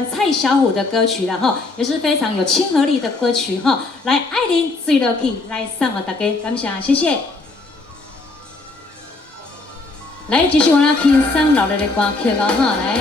蔡小虎的歌曲，然后也是非常有亲和力的歌曲哈。来，爱玲醉了去，来送给大家，感谢，谢谢。来，继续我们欣赏老的歌曲哦哈，来。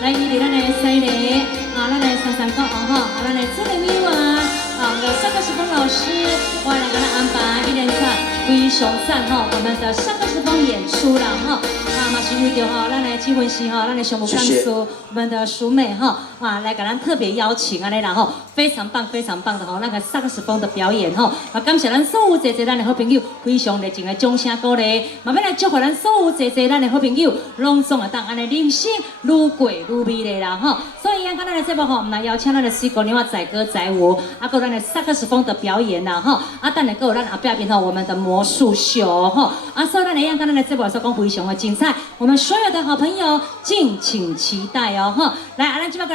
来，伊伫咱的西里啊，咱的三角哦吼，啊，咱的这个米啊，我们的上课时风老师，我来给他安排一连串非常赞吼，我们的上课时风演出啦哈，啊，嘛是为着吼，咱的基文系哈，咱的项目干事，我们的淑美哈，啊，来给咱特别邀请啊，来然后非常棒的吼，那个上课时风的表演吼，啊，感谢咱所有坐咱的好朋友，非常热情的掌声鼓励，嘛要来祝福咱所有坐咱的好朋友，拢总会当安尼人生愈过愈美丽啦吼。所以，咱的节目吼，我们来邀请咱的四姑娘载歌载舞，啊，还有咱的萨克斯风的表演啦吼，啊，等下还有咱后壁边吼我们的魔术秀吼，啊，所以咱咱的节目说讲非常的精彩，我们所有的好朋友敬请期待哦吼。来，咱这边过来。